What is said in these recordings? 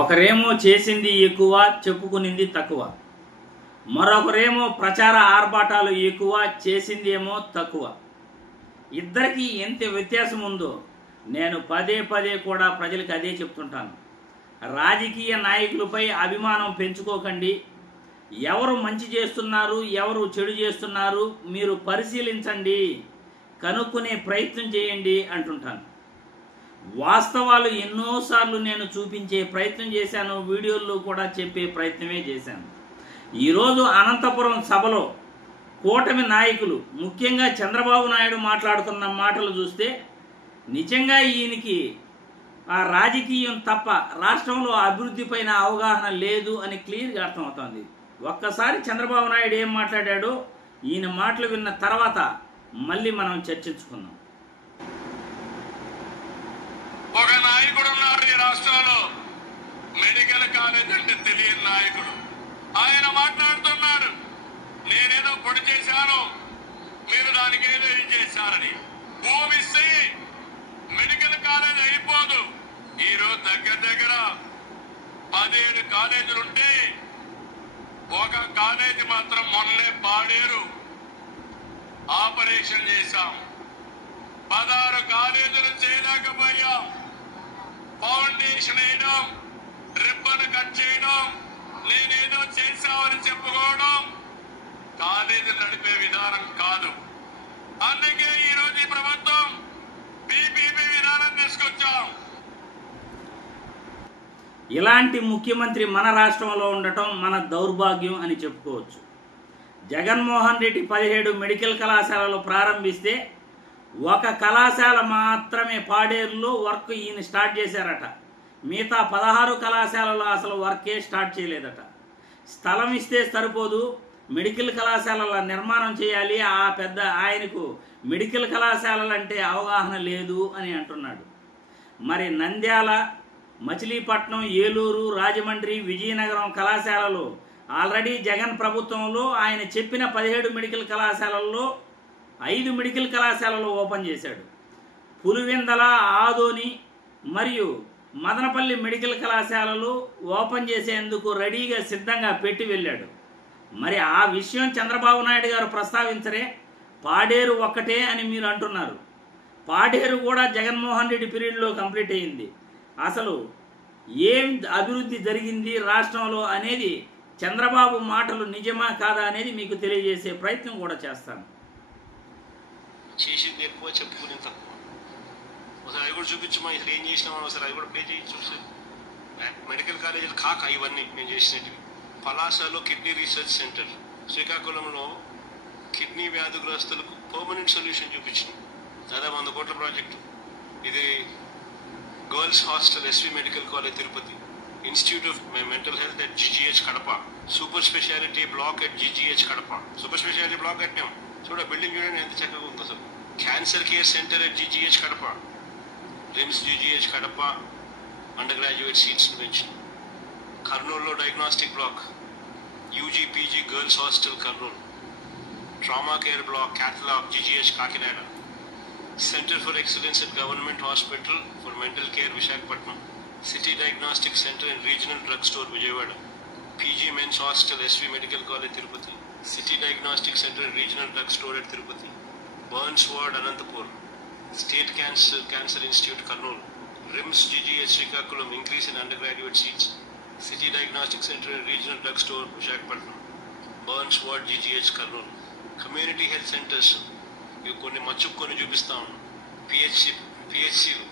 ఒకరేమో చేసింది ఎక్కువ, చెప్పుకునింది తక్కువ. మరొకరేమో ప్రచార ఆర్భాటాలు ఎక్కువ, చేసింది ఏమో తక్కువ. ఇద్దరికీ ఎంత వ్యత్యాసం ఉందో నేను పదే పదే కూడా ప్రజలకు అదే చెప్తుంటాను. రాజకీయ నాయకులపై అభిమానం పెంచుకోకండి. ఎవరు మంచి చేస్తున్నారు, ఎవరు చెడు చేస్తున్నారు మీరు పరిశీలించండి, కనుక్కునే ప్రయత్నం చేయండి అంటుంటాను. వాస్తవాలు ఎన్నోసార్లు నేను చూపించే ప్రయత్నం చేశాను, వీడియోల్లో కూడా చెప్పే ప్రయత్నమే చేశాను. ఈరోజు అనంతపురం సభలో కూటమి నాయకులు, ముఖ్యంగా చంద్రబాబు నాయుడు మాట్లాడుతున్న మాటలు చూస్తే నిజంగా ఈయనకి ఆ రాజకీయం తప్ప రాష్ట్రంలో అభివృద్ధి పైన అవగాహన లేదు అని క్లియర్గా అర్థమవుతోంది. ఒక్కసారి చంద్రబాబు నాయుడు ఏం మాట్లాడాడో ఈయన మాటలు విన్న తర్వాత మళ్ళీ మనం చర్చించుకుందాం. ఒక నాయకుడు ఉన్నాడు ఈ రాష్ట్రంలో, మెడికల్ కాలేజ్ అంటే తెలియని నాయకుడు. ఆయన మాట్లాడుతున్నాడు, నేనేదో పొడి చేశాను, మీరు దానికి ఏదో ఇది చేశారని. భూమి ఇస్తే మెడికల్ కాలేజ్ అయిపోదు. ఈరోజు దగ్గర 17 కాలేజీలుంటే ఒక కాలేజీ మాత్రం మొన్నే పాడేరు ఆపరేషన్ చేశాం. 16 కాలేజీలు చేయలేకపోయాం. ఫౌండేషన్ వేయడం, రిబ్బన్ కట్ చేయడం, నేనేదో చేశామని చెప్పుకోవడం కాలేజీలు నడిపే విధానం కాదు. అందుకే ఈరోజు ఈ ప్రభుత్వం పీపీపీ విధానం తీసుకొచ్చాం. ఇలాంటి ముఖ్యమంత్రి మన రాష్ట్రంలో ఉండటం మన దౌర్భాగ్యం అని చెప్పుకోవచ్చు. జగన్మోహన్ రెడ్డి 17 మెడికల్ కళాశాలలు ప్రారంభిస్తే ఒక కళాశాల మాత్రమే పాడేరులో వర్క్ ఈయన స్టార్ట్ చేశారట. మిగతా 16 కళాశాలలో అసలు వర్కే స్టార్ట్ చేయలేదట. స్థలం ఇస్తే సరిపోదు, మెడికల్ కళాశాలల నిర్మాణం చేయాలి. ఆయనకు మెడికల్ కళాశాలలంటే అవగాహన లేదు అని అంటున్నాడు. మరి నంద్యాల, మచిలీపట్నం, ఏలూరు, రాజమండ్రి, విజయనగరం కళాశాలలు ఆల్రెడీ జగన్ ప్రభుత్వంలో ఆయన చెప్పిన 17 మెడికల్ కళాశాలల్లో 5 మెడికల్ కళాశాలలు ఓపెన్ చేశాడు. పులివెందల, ఆదోని మరియు మదనపల్లి మెడికల్ కళాశాలలు ఓపెన్ చేసేందుకు రెడీగా సిద్ధంగా పెట్టి వెళ్ళాడు. మరి ఆ విషయం చంద్రబాబు నాయుడు గారు ప్రస్తావించరే. పాడేరు ఒక్కటే అని మీరు అంటున్నారు. పాడేరు కూడా జగన్మోహన్ రెడ్డి పీరియడ్లో కంప్లీట్ అయ్యింది. అసలు ఏం అభివృద్ధి జరిగింది రాష్ట్రంలో అనేది, చంద్రబాబు మాటలు నిజమా కాదా అనేది మీకు తెలియజేసే ప్రయత్నం కూడా చేస్తాను. చేసింది ఎక్కువ, చెప్పుకుని తక్కువ. ఒకసారి అది కూడా చూపించమా, ఇసలు ఏం చేసినామో ఒకసారి అది కూడా ప్లే చేసి చూసి. మెడికల్ కాలేజీలు కాక ఇవన్నీ మేము చేసినవి. పలాసలో కిడ్నీ రీసెర్చ్ సెంటర్, శ్రీకాకుళంలో కిడ్నీ వ్యాధిగ్రస్తులకు పర్మనెంట్ సొల్యూషన్ చూపించింది. దాదాపు 100 కోట్ల ప్రాజెక్టు. ఇది girls hostel SV medical college Tirupati, institute of mental health at GGH Kadapa, super speciality block at GGH Kadapa. Super speciality block కట్టాం, చూడ బిల్డింగ్ చూడండి ఎంత చక్కగా ఉంది అసలు. Cancer care centre at GGH Kadapa, RIMS GGH Kadapa undergraduate seats పెంచింది. కర్నూలులో diagnostic block, UG PG girls hostel Kurnool, trauma care block cath lab GGH Kakinada, centre for excellence at government hospital for mental care Visakhapatnam, city diagnostic centre and regional drug store Vijayawada, PG men's hostel SV medical college Tirupati, city diagnostic centre and regional drug store at Tirupati, burns ward Anantapur, state cancer institute Kurnool, RIMS GGH Srikakulam increase in undergraduate seats, city diagnostic centre and regional drug store Visakhapatnam, burns ward GGH Kurnool, community health centres ఇవి కొన్ని మచ్చుకొని చూపిస్తా ఉన్నాం. పిహెచ్సిలు,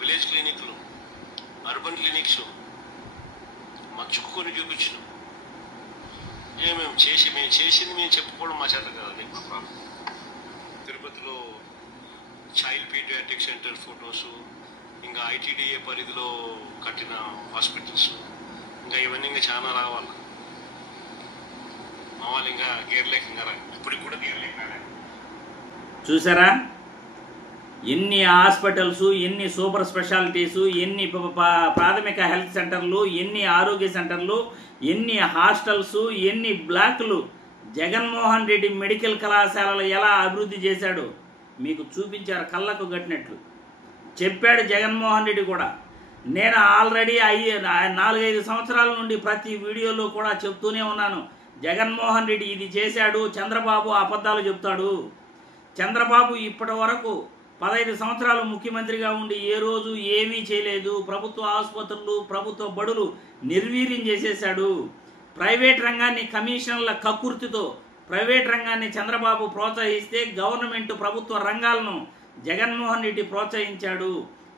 village క్లినిక్లు, urban clinics మచ్చుకొని చూపించినాం. మేము చేసింది మేము చెప్పుకోవడం మా చేత కదండి. తిరుపతిలో చైల్డ్ పీడియాట్రిక్ సెంటర్ ఫొటోసు, ఇంకా ఐటీడీఏ పరిధిలో కట్టిన హాస్పిటల్స్, ఇంకా ఇవన్నీ ఇంకా చాలా రావాలి. మా వాళ్ళు ఇంకా గేర్లేకంగా ఇప్పటికి కూడా గేర్లేక. చూసారా ఎన్ని హాస్పిటల్స్, ఎన్ని సూపర్ స్పెషాలిటీస్, ఎన్ని ప్రాథమిక హెల్త్ సెంటర్లు, ఎన్ని ఆరోగ్య సెంటర్లు, ఎన్ని హాస్టల్స్, ఎన్ని బ్లాక్లు జగన్మోహన్ రెడ్డి మెడికల్ కళాశాలలు ఎలా అభివృద్ధి చేశాడో మీకు చూపించారు, కళ్ళకు కట్టినట్లు చెప్పాడు జగన్మోహన్ రెడ్డి కూడా. నేను ఆల్రెడీ 4-5 సంవత్సరాల నుండి ప్రతి వీడియోలో కూడా చెప్తూనే ఉన్నాను, జగన్మోహన్ రెడ్డి ఇది చేశాడు, చంద్రబాబు అబద్ధాలు చెప్తాడు. చంద్రబాబు ఇప్పటి వరకు 15 సంవత్సరాలు ముఖ్యమంత్రిగా ఉండి ఏ రోజు ఏమీ చేయలేదు. ప్రభుత్వ ఆసుపత్రులు, ప్రభుత్వ బడులు నిర్వీర్యం చేసేశాడు. ప్రైవేట్ రంగాన్ని కమిషన్ల కక్కుర్తితో ప్రైవేట్ రంగాన్ని చంద్రబాబు ప్రోత్సహిస్తే గవర్నమెంట్ ప్రభుత్వ రంగాలను జగన్మోహన్ రెడ్డి ప్రోత్సహించాడు.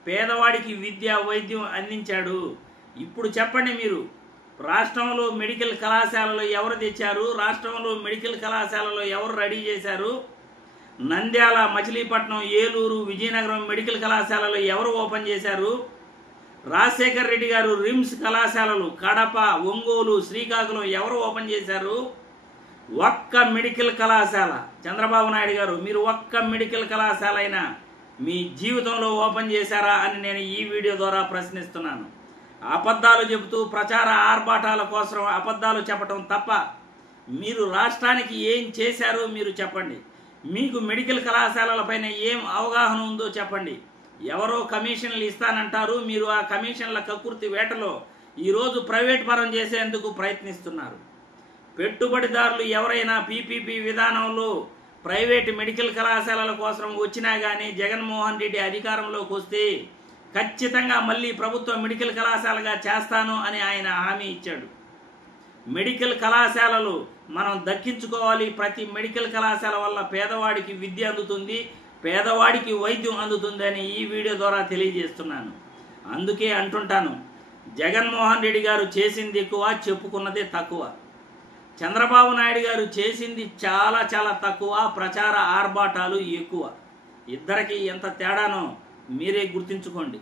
పేదవాడికి విద్య, వైద్యం అందించాడు. ఇప్పుడు చెప్పండి, మీరు రాష్ట్రంలో మెడికల్ కళాశాలలో ఎవరు తెచ్చారు? రాష్ట్రంలో మెడికల్ కళాశాలలో ఎవరు రెడీ చేశారు? నంద్యాల, మచిలీపట్నం, ఏలూరు, విజయనగరం మెడికల్ కళాశాలలో ఎవరు ఓపెన్ చేశారు? రాజశేఖర్ రెడ్డి గారు రిమ్స్ కళాశాలలు కడప, ఒంగోలు, శ్రీకాకుళం ఎవరు ఓపెన్ చేశారు? ఒక్క మెడికల్ కళాశాల చంద్రబాబు నాయుడు గారు మీరు ఒక్క మెడికల్ కళాశాల అయినా మీ జీవితంలో ఓపెన్ చేశారా అని నేను ఈ వీడియో ద్వారా ప్రశ్నిస్తున్నాను. అబద్ధాలు చెబుతూ ప్రచార ఆర్భాటాల కోసం అబద్ధాలు చెప్పటం తప్ప మీరు రాష్ట్రానికి ఏం చేశారో మీరు చెప్పండి. మీకు మెడికల్ కళాశాలలపైన ఏం అవగాహన ఉందో చెప్పండి. ఎవరో కమిషన్లు ఇస్తానంటారు, మీరు ఆ కమిషన్ల కక్కుర్తి వేటలో ఈరోజు ప్రైవేట్ పరం చేసేందుకు ప్రయత్నిస్తున్నారు. పెట్టుబడిదారులు ఎవరైనా పీపీపీ విధానంలో ప్రైవేట్ మెడికల్ కళాశాలల కోసం వచ్చినా కానీ జగన్మోహన్ రెడ్డి అధికారంలోకి వస్తే ఖచ్చితంగా మళ్ళీ ప్రభుత్వ మెడికల్ కళాశాలగా చేస్తాను అని ఆయన హామీ ఇచ్చాడు. మెడికల్ కళాశాలలు మనం దక్కించుకోవాలి. ప్రతి మెడికల్ కళాశాల వల్ల పేదవాడికి విద్య అందుతుంది, పేదవాడికి వైద్యం అందుతుంది అని ఈ వీడియో ద్వారా తెలియజేస్తున్నాను. అందుకే అంటుంటాను, జగన్మోహన్ రెడ్డి గారు చేసింది ఎక్కువ, చెప్పుకున్నదే తక్కువ. చంద్రబాబు నాయుడు గారు చేసింది చాలా చాలా తక్కువ, ప్రచార ఆర్భాటాలు ఎక్కువ. ఇద్దరికి ఎంత తేడానో మీరే గుర్తించుకోండి.